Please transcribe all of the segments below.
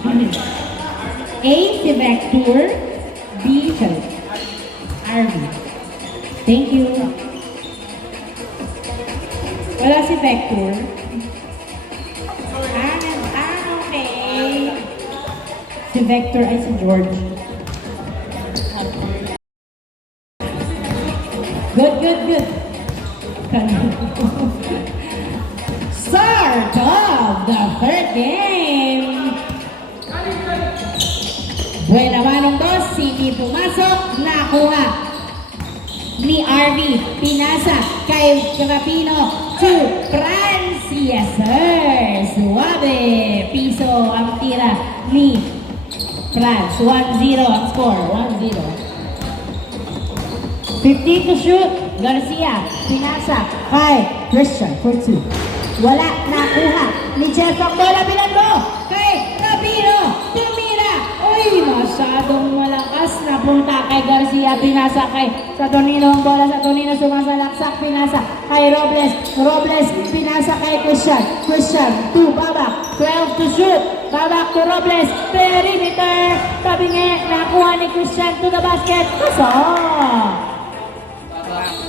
A, si Vector. B, RV. Thank you. Wala si Vector. Okay. Si Vector ay si George. Good. Start of the third game. Buena manong boss, hindi pumasok, nakuha ni RV, pinasa kay Rapino to Franz. Yes sir, suwabe, piso ang tira ni Franz. 1-0 ang score, 1-0. 15 to shoot, Garcia, pinasa kay Christian for 2. Wala, nakuha ni Jeff ang bola, binando kay Rapino, tumira. Uy, masyadong malakas, napunta kay Garcia, pinasa kay Saturnino ang bola, Saturnino sumasalaksak, pinasa kay Robles, pinasa kay Christian, 2, babak, 12 to shoot, babak to Robles, perimeter, tabingi, nakuha ni Christian to the basket, pasok!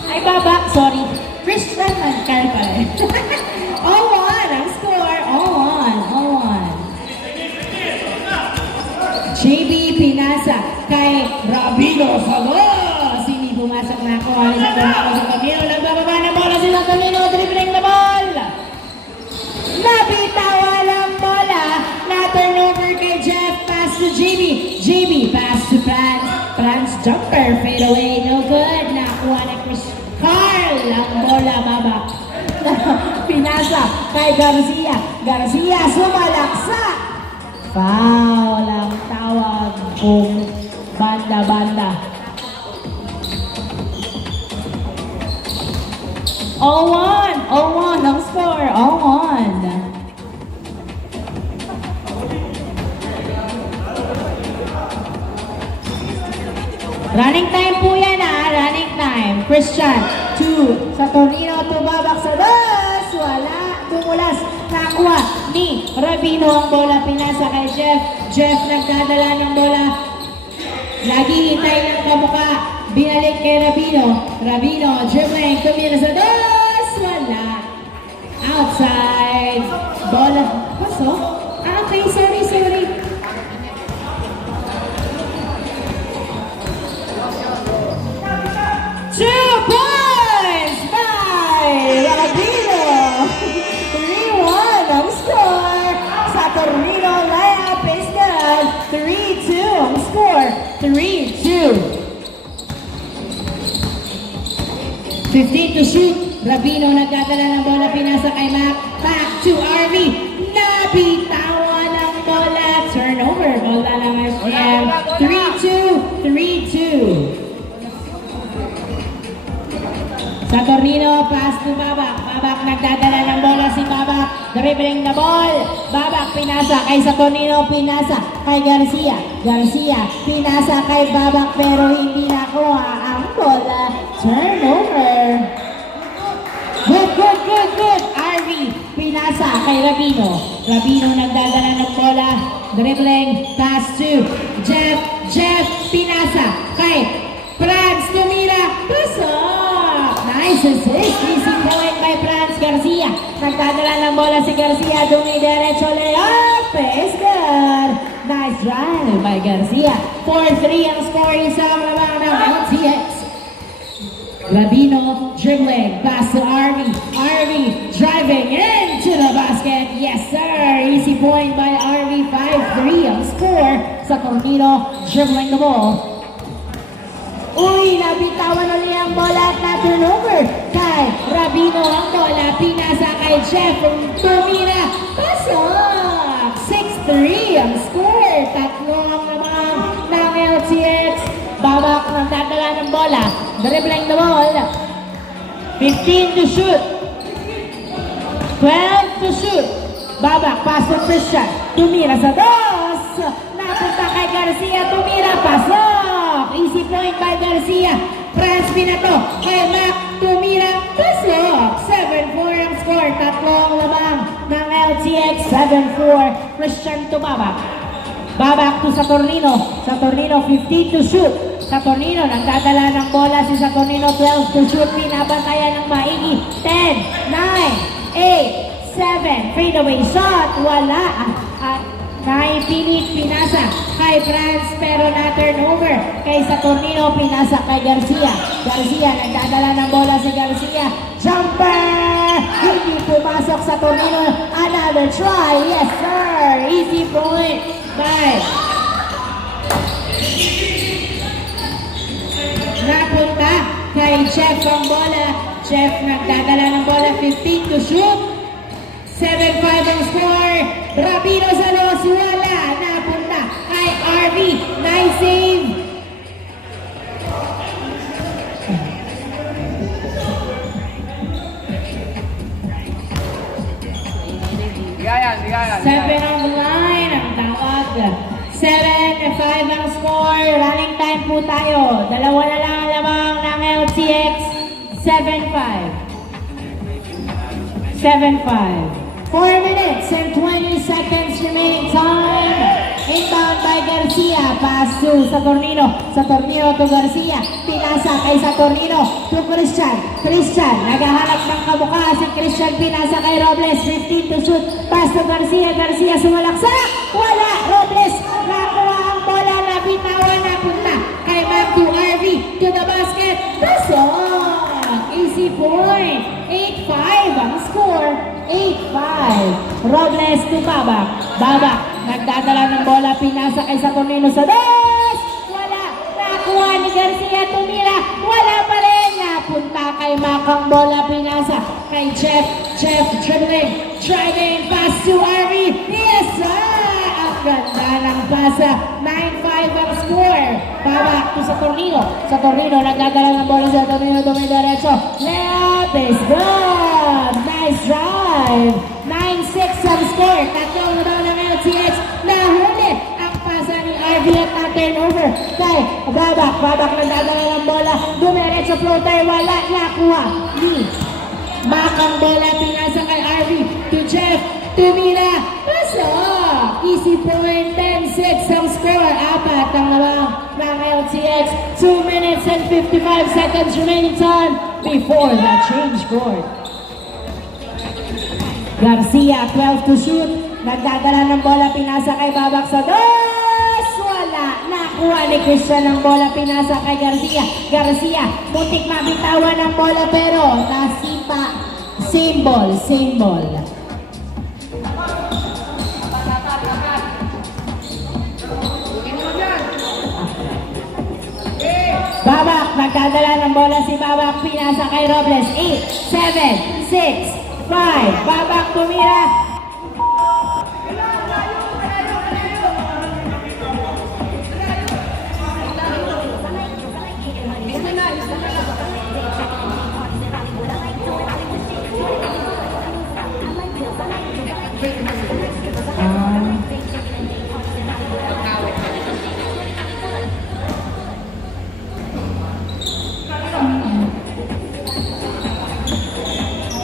Ay, babak, sorry, Christian Mancal pala. 0-1 ang score, 0-1. JB pinasa kay Rabino Sagos. Hindi pumasok na ako. Alis ang Rabino sa Camino. Nagbababa na bola si Camino. Dribbling na ball. Nabitawan ang bola. Na-turnover kay Jeff. Pass to JB. JB pass to Franz. Franz jumper. Fade away. No good. Nakuha na Chris Carl. Ang bola babak. Pinasa kay Garcia. Garcia sumalaksak. Foul ang tawag kung banda-banda. 0-1 ang score, 0-1. Running time po yan running time. Christian, 2. Saturnino, tumabak sa dos. Wala, tumulas. Nakuha ni Rabino ang bola, pinasa kay Jeff nagdadala ng bola. Lagi hintay ng kamuka. Binalik kay Rabino, dribbling, tumira sa dos. Wala. Outside. Bola. Pasok? Okay, sorry. 2 points by Rabino. 3-1 ang score. Saturnino layup is good. 3-2 ang score. 3-2. 15 to shoot. Rabino nagdadala ng bola, pinasa kay Mac. Back to RV. Nabitawan ang bola. Turnover. Bola ng FCM. 3-2. Saturnino, pass to Babak. Babak nagdadala ng bola si Babak. Dribbling the ball. Babak pinasa kay Saturnino, pinasa kay Garcia. Pinasa kay Babak pero hindi nakuha ang bola. Turnover. Good. RV pinasa kay Rabino. Rabino nagdadala ng bola. Dribbling, pass to Jeff pinasa kay Franz, tumira. Pasok. Nice assist. Easy point by Franz. Garcia. Nagdadala ng bola si Garcia. Dumidiretso layup. Is good. Nice drive by Garcia. 4-3 ang score. Isang labang ng LTX. Rabino dribbling. Pass to RV. RV driving into the basket. Yes sir. Easy point by RV. 5-3 ang score. Saturnino dribbling the ball. Uy, nabitawan ulit ang bola at na-turnover kay Rabino ang bola. Pinasa kay Jeff. Tumira. Pasok. 6-3 ang score. Tatlo ang naman ng LTX. Babak nagdadala ng bola. Dribbling the ball. 15 to shoot. 12 to shoot. Babak, pass to Christian. Tumira sa dos. Napunta kay Garcia. Tumira. Pasok. Easy point by Garcia. Franz Pinato kay Mac. Tumira. Pasok. 7-4 ang score. Tatlo ang labang ng LTX. 7-4. Christian to Babak. Babak to Saturnino. Saturnino 15 to shoot. Saturnino nagdadala ng bola si Saturnino 12 to shoot. Pinabantayan ng maigi. 10, 9, 8, 7. Fade away shot. Wala. Naipilit, pinasa kay France pero na turnover kay Saturnino, pinasa kay Garcia. Garcia, nagdadala ng bola si Garcia. Jumper! Hindi pumasok sa Saturnino. Another try. Yes, sir. Easy point. 5. Napunta kay Jeff ang bola. Jeff nagdadala ng bola. 15 to shoot. 7-5 ang score. Rapino sa los, wala. Napunta kay RV. Nice save. Bigayan. 7 on the line ang tawag. 7-5 ang score. Running time po tayo. Dalawa na lang ang lamang ng LTX. 7-5. 4 minutes and 20 seconds remaining time. Inbound by Garcia. Pass to Saturnino. Saturnino to Garcia. Pinasa kay Saturnino to Christian. Christian, naghahanap ng kamukha si Christian. Pinasa kay Robles. 15 to shoot. Pass to Garcia. Garcia sumalaksak. Wala. Robles nakuha ang bola na bitawan na punta kay Matthew RV to the basket. Pasok. Easy point. 8-5 ang score. 8-5. Robles to Babak. Babak, nagdadala ng bola, pinasa kay Saturnino sa dos. Wala. Nakuha ni Garcia, tumira. Wala pa rin. Napunta kay Makang bola, pinasa kay Jeff. Jeff dribbling. Driving pass to Ari. Yes, sir. Ang ganda ng pasa. 9-5 ang score. Babak to Saturnino. Saturnino, nagdadala ng bola sa Saturnino. Dumidiretso. Layup is good. Nice drive. 9-6 ang score. Tatlong na daw ng LTX. Nahuli ang pasa ni RV at na turnover. Kay Babak. Babak nagdadala ng bola. Dumiretso floater. Wala. Nakuha ni Makang bola. Pinasa kay RV. To Jeff. Tumira. Pasok. Easy point. 10-6 ang score. Apat ang lamang ng LTX. 2 minutes and 55 seconds remaining time before the change court. Garcia, 12 to shoot. Nagdadala ng bola, pinasa kay Babak sa dos. Wala. Nakuha ni Christian ng bola, pinasa kay Garcia. Garcia, muntik mabitawan ng bola pero nasipa. Same ball. Babak, nagdadala ng bola si Babak, pinasa kay Robles. 8, 7, 6, 5. Babak tumira.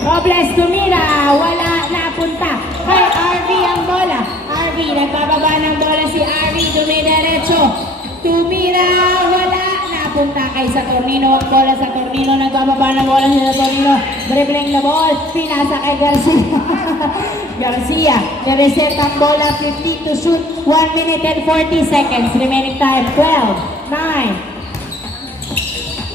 Robles tumira, wala, napunta kay RV ang bola. RV, nagbababa ng bola si RV, dumidiretso. Tumira, wala, napunta kay Saturnino ang bola. Saturnino, nagbababa ng bola si Saturnino. Dribbling the ball, pinasa kay Garcia. Garcia, nireset ang bola, 15 to shoot. 1 minute and 40 seconds, remaining time, 12, 9.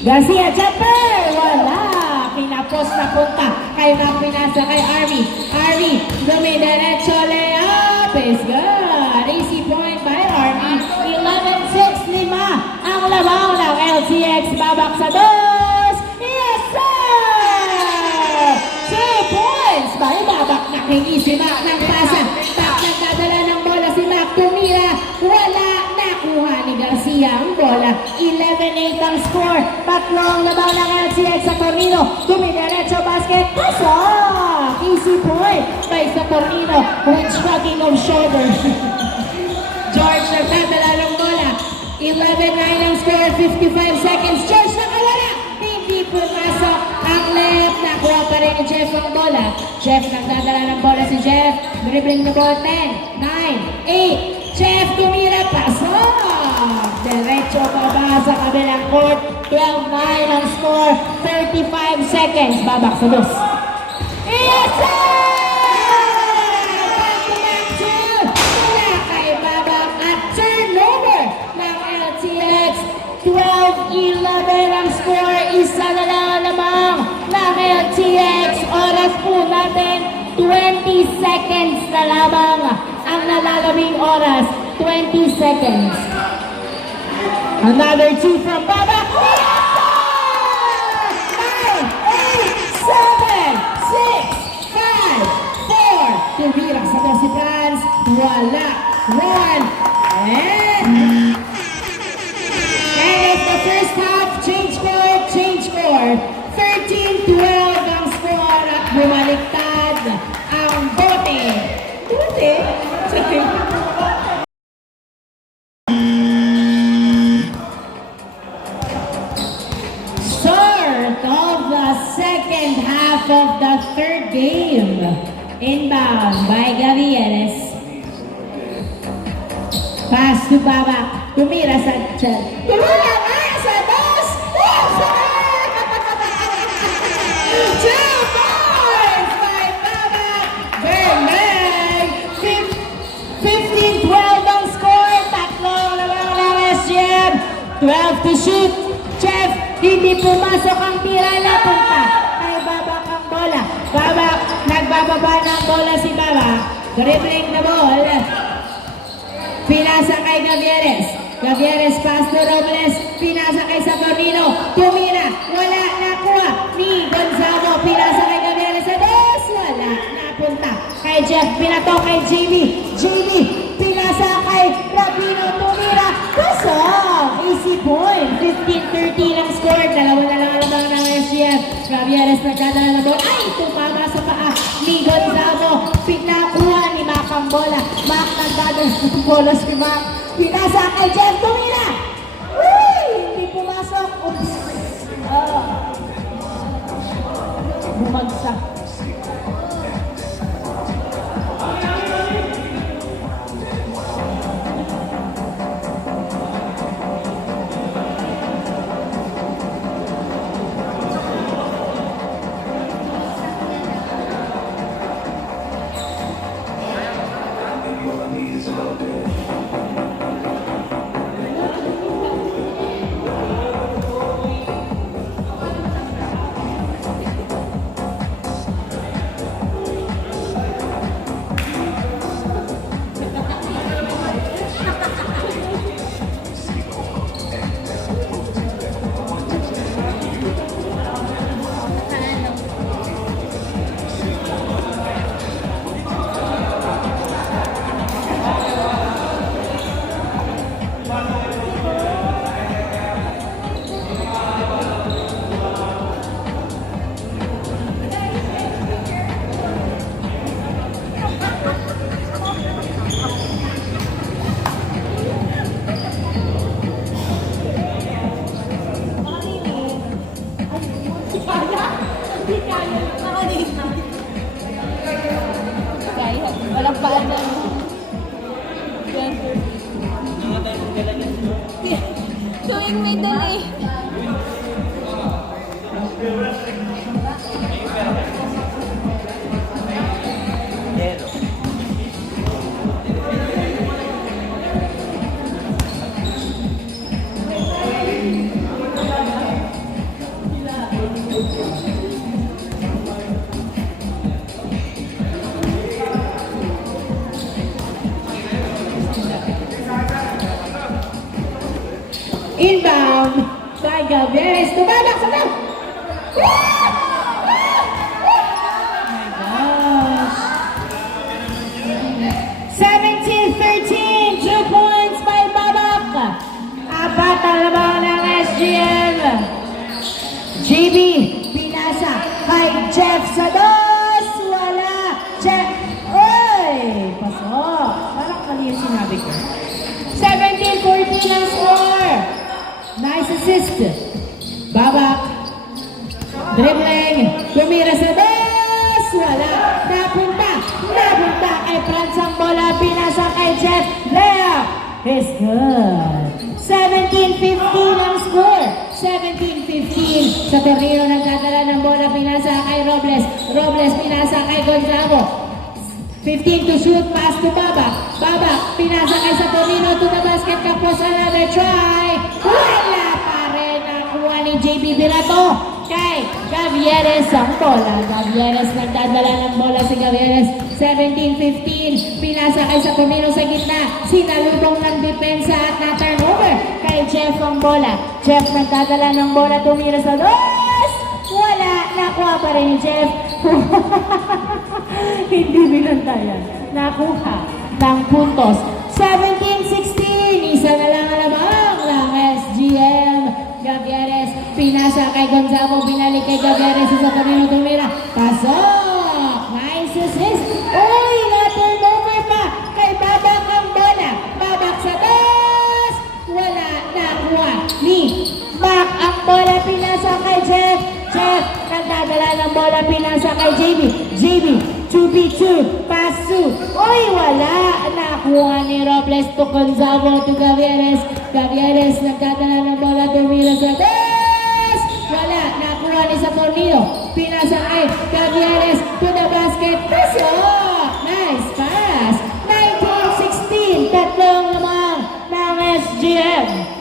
Garcia, jumper, wala. Pinapos na punta kay pinasa kay RV. RV, dumidiretso, layup is good. Easy point by RV. 11-6, 5 ang lamang ng LTX. Babak sa dos. Yes, sir! 2 points by Babak. Nakingisi Mac ng pasa. Mac nagdadala ng bola si Mac. Tumira. Wala. Nakuha ni Garcia ang bola. 11-8 ang score. Tatlong na ng LTX sa Tornino. Dumidiretso basket. Pasok! Easy point by Saturnino when shrugging of shoulders. George nagdadala ng bola. 11-9 ang score. 55 seconds. George nakawala. Hindi pumasok ang left. Nakuha pa rin ni Jeff ang bola. Jeff nagdadala ng bola si Jeff. Dribbling the ball. 10, 9, 8. Jeff tumira. Diretso pa ba sa kabilang court? 12-9 ang score. 35 seconds. Babak sa dos. Yes, sir! Back to back two. Mula kay Babak at turnover ng LTX. 12-11 ang score. Isa na lang lamang ng LTX. Oras po natin. 20 seconds na lamang ang nalalabing oras. 20 seconds. Another two from Babak. Yes, sir! 9, 8, 7, 6, 5, 4. Tumira sa dos si Franz. Wala. 1. And it's the first half. Change score. 13-12 ang score at bumaliktad ang bote. Bote? Start of the second half of the third game. Inbound by Gavieres. Pass to Babak. Tumira sa chat. Tumira nga sa dos! 2 points by Babak. Bernay. 15-12 ang score. Tatlong lamang ng SGM. 12 to shoot. Jeff, hindi pumasok ang tira na punta. Kay Babak ang bola. Babak, nagbababa ng bola si Babak. Dribbling the ball. Pinasa kay Gavieres. Gavieres pass to Robles. Pinasa kay Satornino. Tumira. Wala. Nakuha ni Gonzalo. Pinasa kay Gavieres sa dos. Wala. Napunta kay Jeff. Pinato kay Jamie. Pinasa kay Rabino. Tumira. Pasok. Easy point. 15-13 ang score. Dalawa na lang alamang ng SGF. Gavieres nagkadala na bola. Ay! Tumama sa paa ni Gonzalo. Pinakuha ni Mac ang bola. Mac nagdadala sa bola si Mac. Pinasa kay Jeff. Tumira. Uy! Hindi pumasok. Oops. Bumagsak. Walang paanan. Tuwing may dali. Inbound by Gavieres. Tumabak sa lang. Oh my gosh. 17-13. 2 points by Babak. Apat ang laban ng SGM. JB. Pinasa kay Jeff sa dos. Wala. Jeff. Oy! Pasok. Parang kali yung sinabi ko. 17-14 ang score. Nice assist. Babak. Dribbling. Tumira sa dos. Wala. Napunta kay Franz ang bola. Pinasa kay Jeff. Layup. is good. 17-15 ang score. 17-15 sa torneo nagdadala ng bola, pinasa kay Robles. Robles pinasa kay Gonzalo. 15 to shoot, pass to Baba. Baba, pinasa kay Saturnino to the basket. Tapos another try. Wala pa rin. Nakuha ni JB Bilato kay Gavieres ang bola. Gavieres nagdadala ng bola si Gavieres. 17-15. Pinasa kay Saturnino sa gitna. Sinalubong ng depensa at na-turnover kay Jeff ang bola. Jeff nagdadala ng bola. Tumira sa dos. Wala. Nakuha pa rin ni Jeff. Hindi binantayan. Nakuha ng puntos. 17-16. Isa na lang alamang ng SGM. Gavieres. Pinasa kay Gonzalo. Binalik kay Gavieres. Sa Tornino tumira. Pasok. Nice assist. Uy, na-turnover pa kay Babak ang bola. Babak sa dos. Wala. Nakuha ni Mac ang bola. Pinasa kay Jeff. Jeff, nagdadala ng bola, pinasa kay JB. JB, 2v2, pass to. Uy, wala. Nakuha ni Robles to Gonzalo to Gavieres. Gavieres, nagdadala ng bola, tumira sa dos. Wala. Nakuha ni Saturnino. Pinasa kay Gavieres to the basket. Pasok! Nice pass. 19-16. Tatlong lamang ng SGM.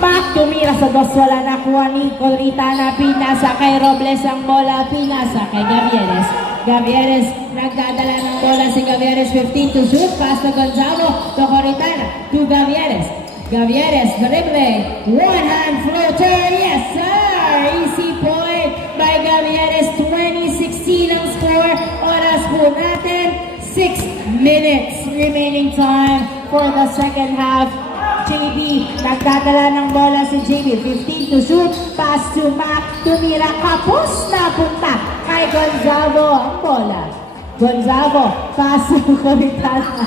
Mac tumira sa dos, wala nakuha ni Coritana. Pinasa kay Robles ang bola, pinasa kay Gavieres. Gavieres, nagdadala ng bola si Gavieres, 15 to shoot, pass to Gonzalo, to Coritana, to Gavieres. Gavieres, dribbling, one hand floater, yes sir! Easy point by Gavieres, 20-16 ang score. Oras po natin, 6 minutes remaining time for the second half. JB, nagdadala ng bola si JB, 15 to shoot, pass to Mac, tumira, kapos na punta kay Gonzalo ang bola. Gonzalo, pass to Coritana.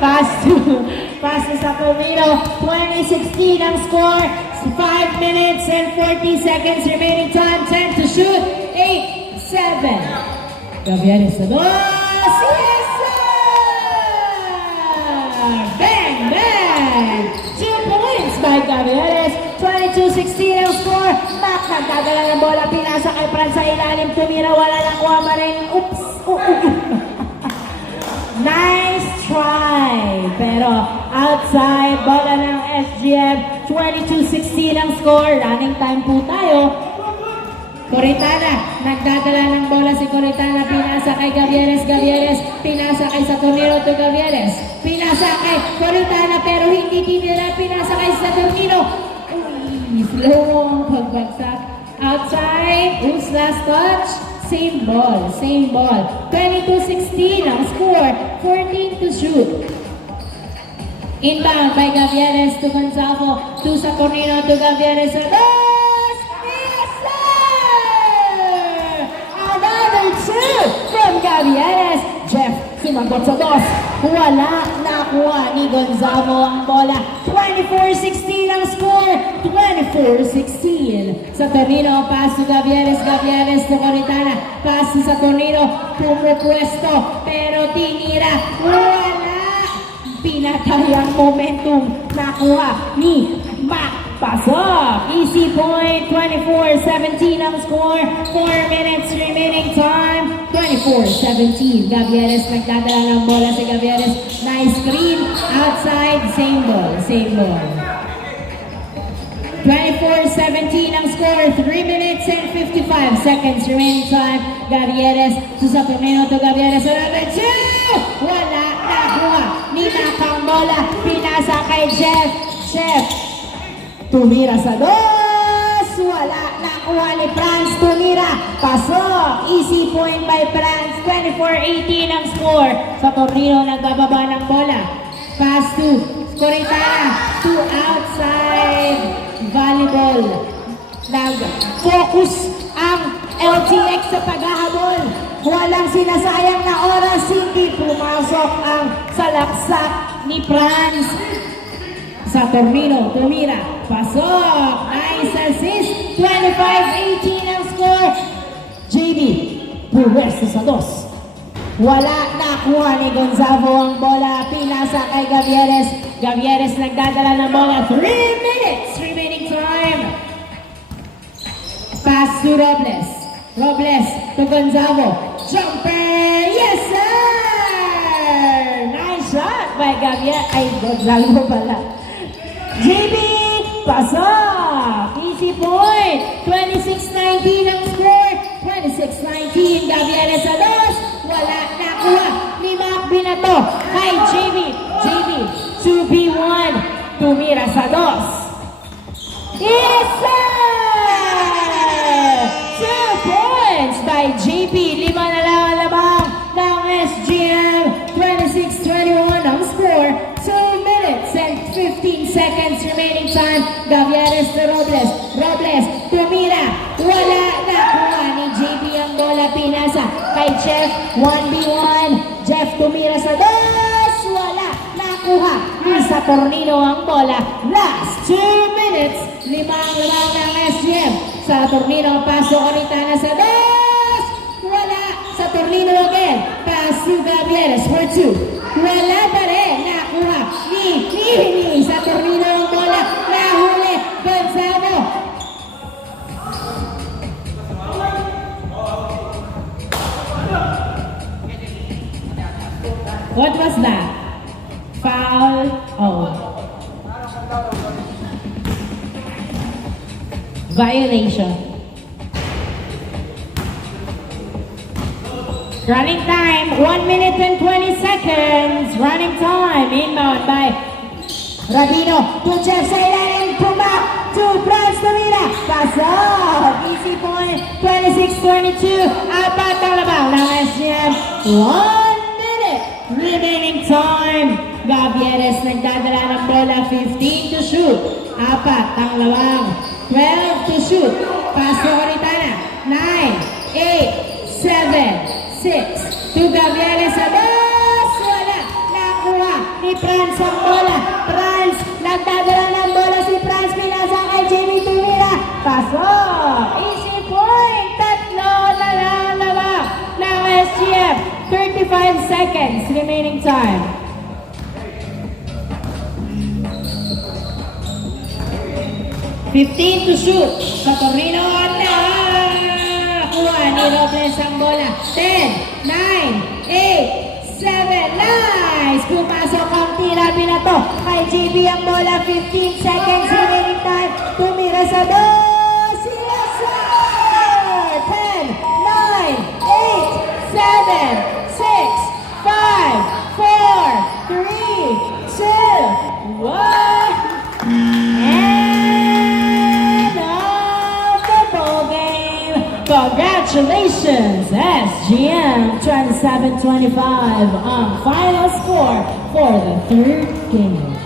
pass to Saturnino, 20-16 ang score, 5 minutes and 40 seconds remaining time, 10 to shoot, 8, 7. Gavieres sa dos, yes sir! Bang, bang! 2 points by Gavieres. 22-16 ang score. Mac nagdadala ng bola. Pinasa kay Fran sa ilalim. Tumira. Wala lang kuha pa rin. Oops! Nice try. Pero outside. Bola ng SGM. 22-16 ang score. Running time po tayo. Coritana, nagdadala ng bola si Coritana, pinasa kay Gavieres, Gavieres, pinasa kay Saturnino to Gavieres, pinasa kay Coritana pero hindi tinira, pinasa kay Saturnino. Uy, slow ang pagbagsak. Outside, who's last touch? Same ball, same ball. 22-16 ang score, 14 to shoot. Inbound by Gavieres to Gonzalo, to Saturnino to Gavieres, from Gavieres. Jeff, sumagot sa dos. Wala nakuha ni Gonzalo ang bola. 24-16 ang score. 24-16. Saturnino, pass to Gavieres. Gavieres to Coritana. Pass to Saturnino. Pumupwesto. Pero tinira. Wala. Pinatay ang momentum. Nakuha ni Mac. Pasok! Easy point, 24-17 ang score, 4 minutes remaining time, 24-17. Gavieres nagdadala ng bola si Gavieres, nice screen, outside, same ball, same ball. 24-17 ang score, 3 minutes and 55 seconds remaining time. Gavieres to Saturnino to Gavieres, another two! Wala nakuha ni Mac ang bola, pinasa kay Jeff. Jeff tumira sa dos, wala nakuha ni Franz, tumira, pasok, easy point by Franz, 24-18 ang score. Sa Tornino nagbababa ng bola, pass to Coritana, to outside, volleyball, nag-focus ang LTX sa paghahabol, walang sinasayang na oras, hindi pumasok ang salaksak ni Franz. Saturnino, tumira, pasok, nice assist, 25-18 ang score. JB, puwersa sa dos. Wala nakuha. nakuha ni Gonzalo ang bola, pinasa kay Gavieres. Gavieres nagdadala ng bola, 3 minutes remaining time. Pass to Robles. Robles to Gonzalo. Jumper! Yes, sir! Nice shot by Gavieres. Ay, Gonzalo pala. JB, pass off. Easy point. 26-19 ang score. 26-19. Gavieres sa dos. Wala nakuha ni Mac Binato kay JB. JB, 2v1. Tumira sa dos. Yes, sir! 2 points by JB. 5 na lang ang labang ng SGM. 26-21 ang score. 2 minutes and 15 seconds remaining time. Gavieres to Robles. Robles, tumira. Wala nakuha ni JB ang bola. Pinasa kay Jeff. 1v1. Jeff tumira sa dos. Wala nakuha ni Saturnino ang bola. Last 2 minutes. 5 ang labang ng SGM. Saturnino, paso Oritana sa dos. Wala. Saturnino again. Pass to Gavieres for 2. Wala pa rin. Nakuha ni Saturnino ang bola. Nahuli. Gonzalo. What was that? Foul. Oh. Violation. Running time, 1 minute and 20 seconds. Running time, inbound by Rabino to Jeff Sailan and come back to Franz Tumira. Pass off. Easy point, 26-22. Apat ang labang ng SGM. 1 minute remaining time. Gavieres nagdadala ng bola, 15 to shoot. Apat ang labang. 12 to shoot. Pass to Oritana. 9, 8, 7, 6. To Gavieres sa dos. Wala. Nakuha ni Franz ang bola. Franz. Nagdadala ng bola si Franz. Pinasa kay Jimmy Tumira. Paso. Easy point. Tatlo na lang labang ng SGM. 35 seconds remaining time. $15 to shoot. Saturnino nakuha ni Robles ang bola. 10, 9, 8, 7, nice! Pumasok ang tira, Binato kay JB ang bola. 15 seconds remaining time. Tumira sa dos. Yes, sir! 10, 9, 8, 7, 6, 5, 4, 3, 2, 1. Congratulations, SGM 27-25 on final score for the third game.